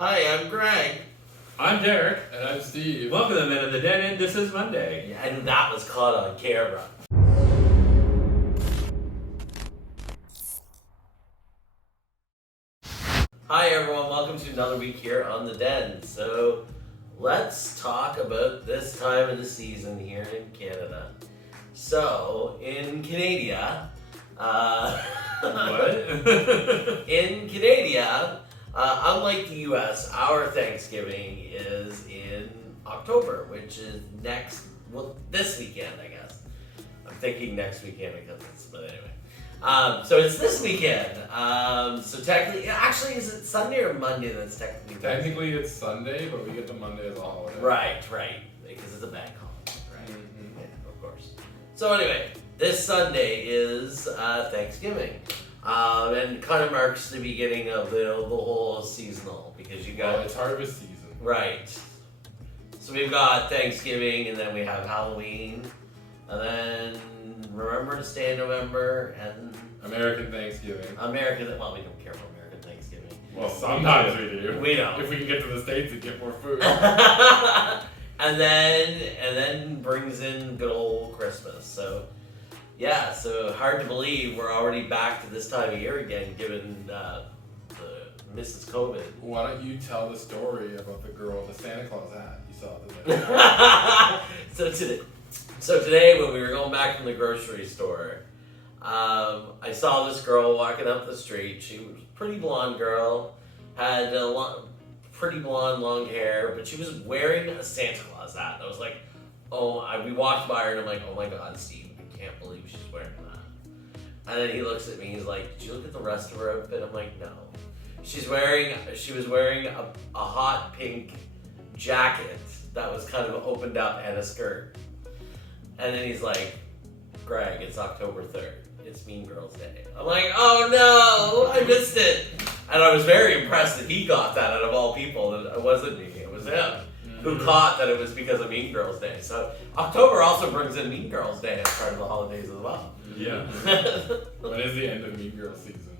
Hi, I'm Greg. I'm Derek. And I'm Steve. Welcome to Men of the Dead End. This is Monday. Yeah, and that was caught on camera. Hi everyone, welcome to another week here on The Den. So, let's talk about this time of the season here in Canada. So, in Canada, What? in Canada, unlike the US, our Thanksgiving is in October, which is this weekend, I guess. I'm thinking next weekend but anyway. So it's this weekend. So technically, actually, is it Sunday or Monday that's technically? Technically it's Sunday, but we get the Monday as a holiday. Right, because it's a bank holiday, right? Mm-hmm. Yeah, of course. So anyway, this Sunday is Thanksgiving. And kind of marks the beginning of the whole seasonal, because you got... Well, it's harvest season. Right. So we've got Thanksgiving, and then we have Halloween, and then Remembrance Day in November, and... American Thanksgiving. Well, we don't care for American Thanksgiving. Well, sometimes we do. We don't. If we can get to the States and get more food. and then brings in good old Christmas. So, yeah, so hard to believe we're already back to this time of year again, given the Mrs. COVID. Why don't you tell the story about the girl with the Santa Claus hat you saw today? So today when we were going back from the grocery store, I saw this girl walking up the street. She was a pretty blonde girl, had pretty blonde long hair, but she was wearing a Santa Claus hat. I was like, we walked by her and I'm like, oh my God, Steve, I can't believe she's wearing that. And then he looks at me, he's like, did you look at the rest of her outfit? I'm like, no. She was wearing a hot pink jacket that was kind of opened up and a skirt. And then he's like, Greg, it's October 3rd. It's Mean Girls Day. I'm like, oh no, I missed it. And I was very impressed that he got that out of all people. And it wasn't me, it was him who caught that it was because of Mean Girls Day. So October also brings in Mean Girls Day as part of the holidays as well. Yeah. When is the end of Mean Girls season?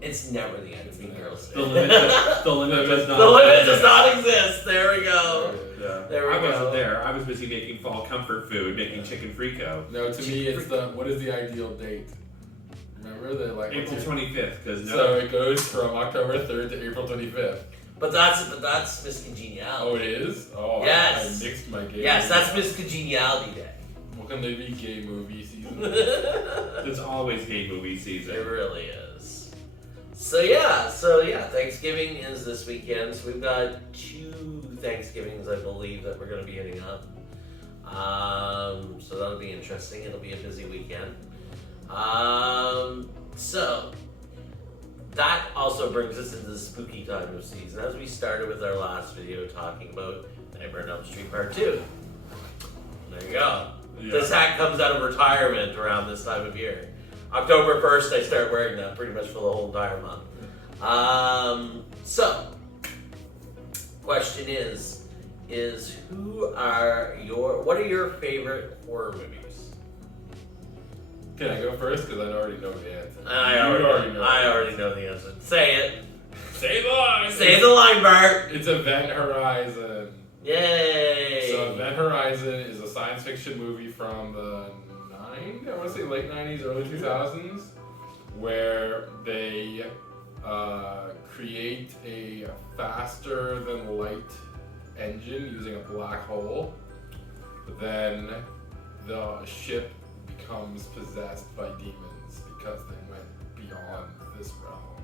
It's never the end of Mean Girls Day. The limit does not. The limit does not exist. There we go. Yeah. There we I go. wasn't there. I was busy making fall comfort food, making chicken frico. No, to me it's what is the ideal date? Remember that April 25th, because So it goes from October 3rd to April 25th. But that's Miss Congeniality. Oh, it is? Oh, yes. I mixed my gay. Yes, that's Miss Congeniality Day. Well, can there be gay movie season? There's always gay movie season. It really is. So yeah, Thanksgiving is this weekend. So we've got 2 Thanksgivings, I believe, that we're going to be hitting up. So that'll be interesting. It'll be a busy weekend. So that also brings us into the spooky time of season, as we started with our last video talking about Nightmare on Elm Street Part 2. There you go. Yeah. This hat comes out of retirement around this time of year. October 1st, I start wearing that pretty much for the whole entire month. So, question is what are your favorite horror movies? Can I go first? Because I already know the answer. I already know the answer. Say it. Say the line! Say the line, Bart! It's Event Horizon. Yay! So Event Horizon is a science fiction movie from the late 90s, early 2000s, where they create a faster than light engine using a black hole. But then the ship becomes possessed by demons because they went beyond this realm.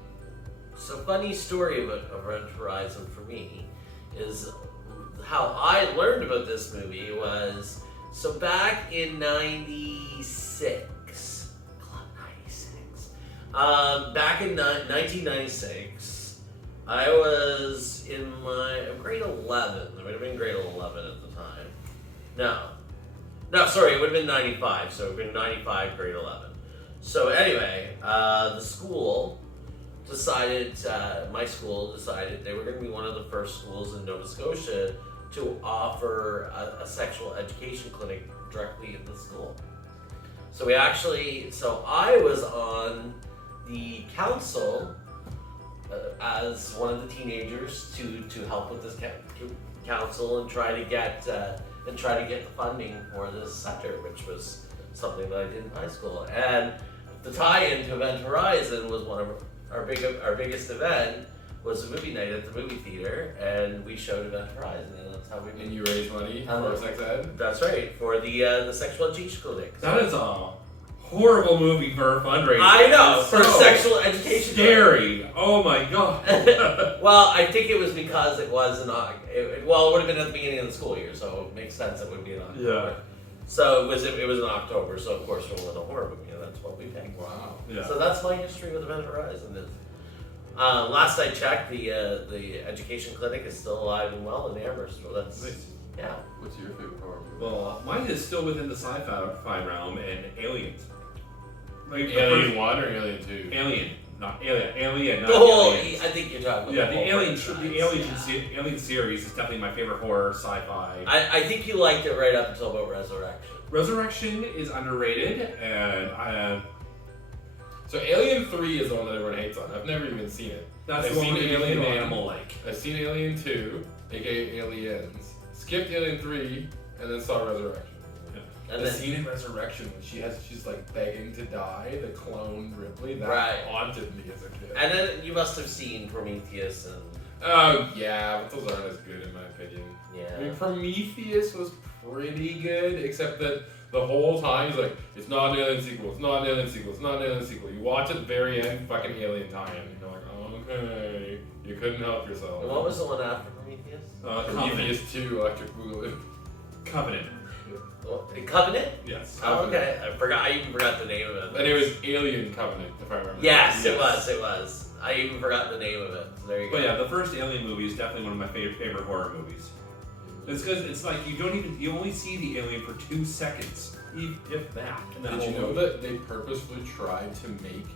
So funny story about Event Horizon for me is how I learned about this movie was, so back in 96, back in 1996, I was in my grade 11. I would have been grade 11 at the time. No, sorry, it would have been 95. So it would have been 95, grade 11. So anyway, the school decided, my school decided they were going to be one of the first schools in Nova Scotia to offer a sexual education clinic directly at the school. So I was on the council as one of the teenagers to help with this council and try to get the funding for this center, which was something that I did in high school. And the tie-in to Event Horizon was one of our biggest event was a movie night at the movie theater, and we showed Event Horizon, and that's how we. And you raised money for sex ed? That's right, for the sexual education clinic. That is a horrible movie for a fundraiser. I know, It's for so sexual education. scary. Oh my god. Well, I think it was because it was it would have been at the beginning of the school year, so it makes sense it would be in October. Yeah. So it was in October, so of course we're with a horror movie, and that's what we picked. Wow. Yeah. So that's my history with Event Horizon. Last I checked, the education clinic is still alive and well in Amherst. So that's Nice. yeah. What's your favorite horror movie? Well, mine is still within the sci-fi realm and Aliens. Like the Alien first- 1 or Alien 2? Alien, not Alien. Alien, not The whole, Aliens. I think you're talking about Yeah, the the whole Alien, franchise, yeah. Alien series is definitely my favorite horror sci-fi. I think you liked it right up until about Resurrection. Resurrection is underrated, and So Alien 3 is the one that everyone hates on. I've never even seen it. that's I've the one seen with the Alien 1. animal-like. I've seen Alien 2, aka Aliens, skipped Alien 3, and then saw Resurrection. And The then, scene in Resurrection when she's like begging to die, the clone Ripley, that Right. haunted me as a kid. and then you must have seen Prometheus and Oh yeah, but those aren't as good in my opinion. I yeah. mean, Prometheus was pretty good, except that the whole time he's like, it's not an Alien sequel, it's not an Alien sequel, it's not an Alien sequel. You watch at the very end, fucking Alien tie-in, and you're like, okay, you couldn't help yourself. And what was the one after Prometheus? Covenant. Prometheus 2, Electric Boogaloo. Covenant. Covenant? Yes. Oh, okay. I even forgot the name of it. And it was Alien Covenant, if I remember. Yes, it Yes. was. I even forgot the name of it. So there you go. But yeah, the first Alien movie is definitely one of my favorite horror movies. It's because it's like you only see the alien for 2 seconds, if that. in that Did you whole know movie. that they purposefully tried to make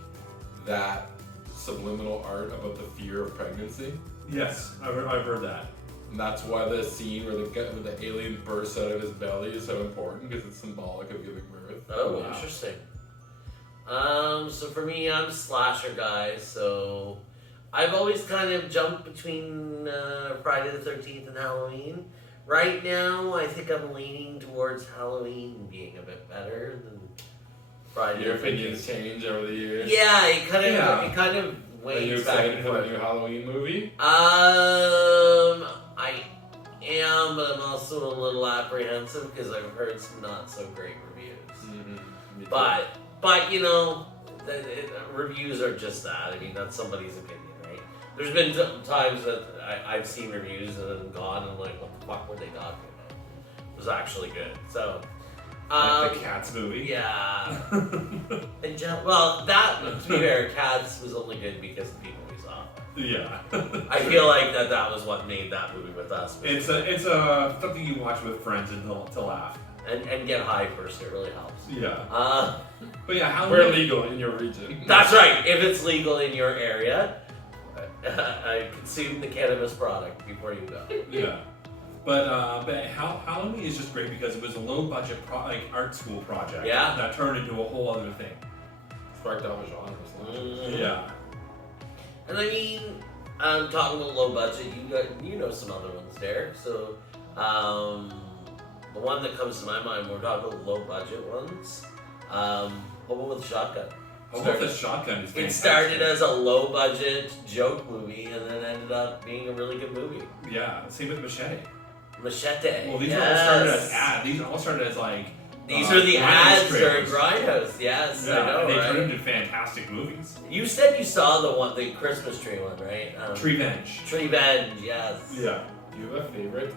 that subliminal art about the fear of pregnancy? Yes, I've heard that. And that's why the scene where the alien bursts out of his belly is so important, because it's symbolic of giving birth. Oh, Wow. interesting. So for me, I'm a slasher guy, so I've always kind of jumped between Friday the 13th and Halloween. Right now, I think I'm leaning towards Halloween being a bit better than Friday Your the 13th. opinions change over the years. Yeah, it kind of Are you wanes back excited and for the forth. new Halloween movie? I am, but I'm also a little apprehensive because I've heard some not so great reviews. Mm-hmm. But you know, reviews are just that. I mean, that's somebody's opinion, right? There's been times that I've seen reviews and then gone and I'm like, what the fuck were they talking about? It was actually good. So, Like the Cats movie. yeah. Well, that to be fair, Cats was only good because the people we saw. Yeah. I feel like that was what made that movie with us. It's a something you watch with friends and to laugh. And get high first. It really helps. Yeah. But yeah, We're Halloween. legal in your region. That's right. If it's legal in your area, consume the cannabis product before you go. Yeah. But Halloween is just great because it was a low budget art school project. Yeah. That turned into a whole other thing. Sparked off a genre. Mhm. Yeah. And I mean, talking about low budget, you know some other ones, Derek. So, the one that comes to my mind, we're talking about low budget ones. Hobo with a Shotgun. Hobo with a Shotgun is It fantastic. started as a low budget joke movie and then ended up being a really good movie. Yeah. Same with Machete. Machete. Well, these yes. all started as ads. These all started as like. These are the Grindhouse ads trailers. during Grindhouse. Yes, Yeah, I know, and they right? turned into fantastic movies. You said you saw the Christmas tree one, right? Treevenge. Treevenge, yes. Yeah. Do you have a favorite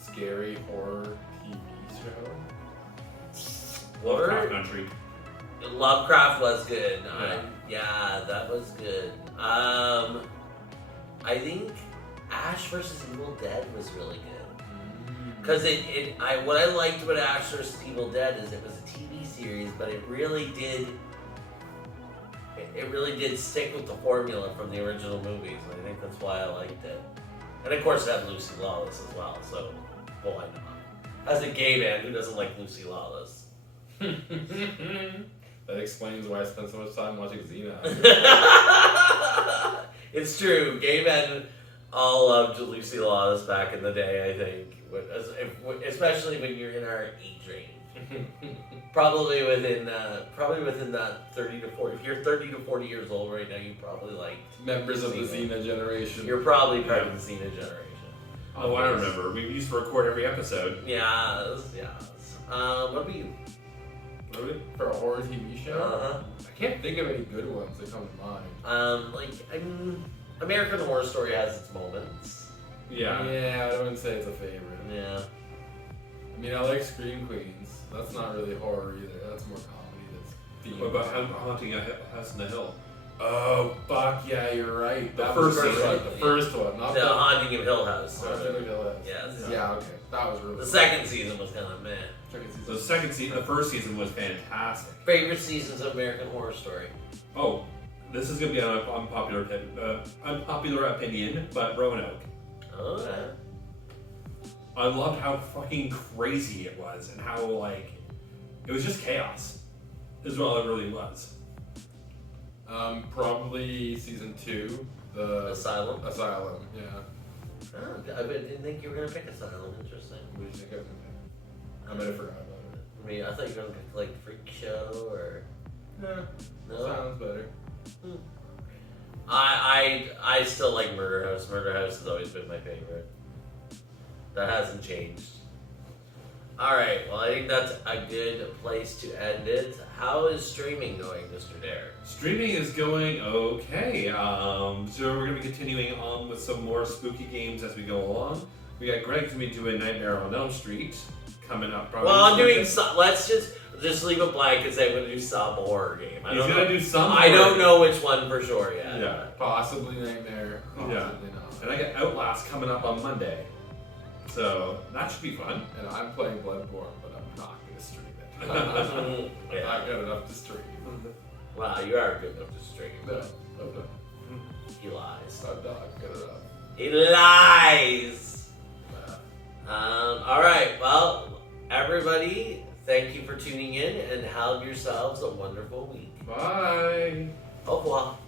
scary horror TV show? Lovecraft Country. Lovecraft was good. Yeah. Yeah, that was good. I think Ash vs. Evil Dead was really good. Because what I liked about Ash vs. Evil Dead is it was a TV series, but it really did stick with the formula from the original movies, and I think that's why I liked it. And of course, it had Lucy Lawless as well. So, well, I know. As a gay man, who doesn't like Lucy Lawless? That explains why I spent so much time watching Xena. It's true. Gay men all loved Lucy Lawless back in the day, I think. Especially when you're in our age range. Probably within that 30 to 40. If you're 30 to 40 years old right now, you probably like Members of the Xena generation. You're probably part of the Xena generation. Oh, I remember. We used to record every episode. Yes. What about you? Really? For a horror TV show? I can't think of any good ones that come to mind. American Horror Story has its moments. Yeah. Yeah, I wouldn't say it's a favorite. Yeah. I mean, I like Scream Queens. That's not really horror either. That's more comedy. That's themed. What about Haunting a House on the Hill? Oh, fuck, yeah, you're right. The That first was season. right. The first one, not The the Haunting of Hill House. Haunting of Hill House. Yes. Yeah, okay. That was really The second season was kind of meh. Second season. The first season was fantastic. Favorite seasons of American Horror Story? Oh, this is gonna be an unpopular opinion, but Roanoke. Oh, yeah. I loved how fucking crazy it was, and how it was just chaos. Is what it really was. Probably season 2. The Asylum. Yeah. Oh, I didn't think you were gonna pick Asylum. Interesting. What did you think I was gonna pick? I might have forgot about it. I mean, I thought you were gonna pick like Freak Show or No. no. Asylum's better. I still like Murder House. Murder House has always been my favorite. That hasn't changed. Alright, well I think that's a good place to end it. How is streaming going, Mr. Dare? Streaming is going okay. So we're gonna be continuing on with some more spooky games as we go along. We got Greg's gonna be doing Nightmare on Elm Street coming up. Probably Well, I'm doing some. let's just leave it blank and say I'm gonna do some horror game. He's gonna do some. I horror. don't know which one for sure yet. Yeah. Possibly Nightmare. Possibly Yeah. not. And I got Outlast coming up on Monday. So that should be fun. And I'm playing Bloodborne, but I'm not gonna stream it. I'm Yeah. not good enough to stream. Wow, you are good enough to stream. No, I'm not. He lies. I'm not good enough. He lies. Nah. Alright, well, everybody, thank you for tuning in and have yourselves a wonderful week. Bye. Au revoir.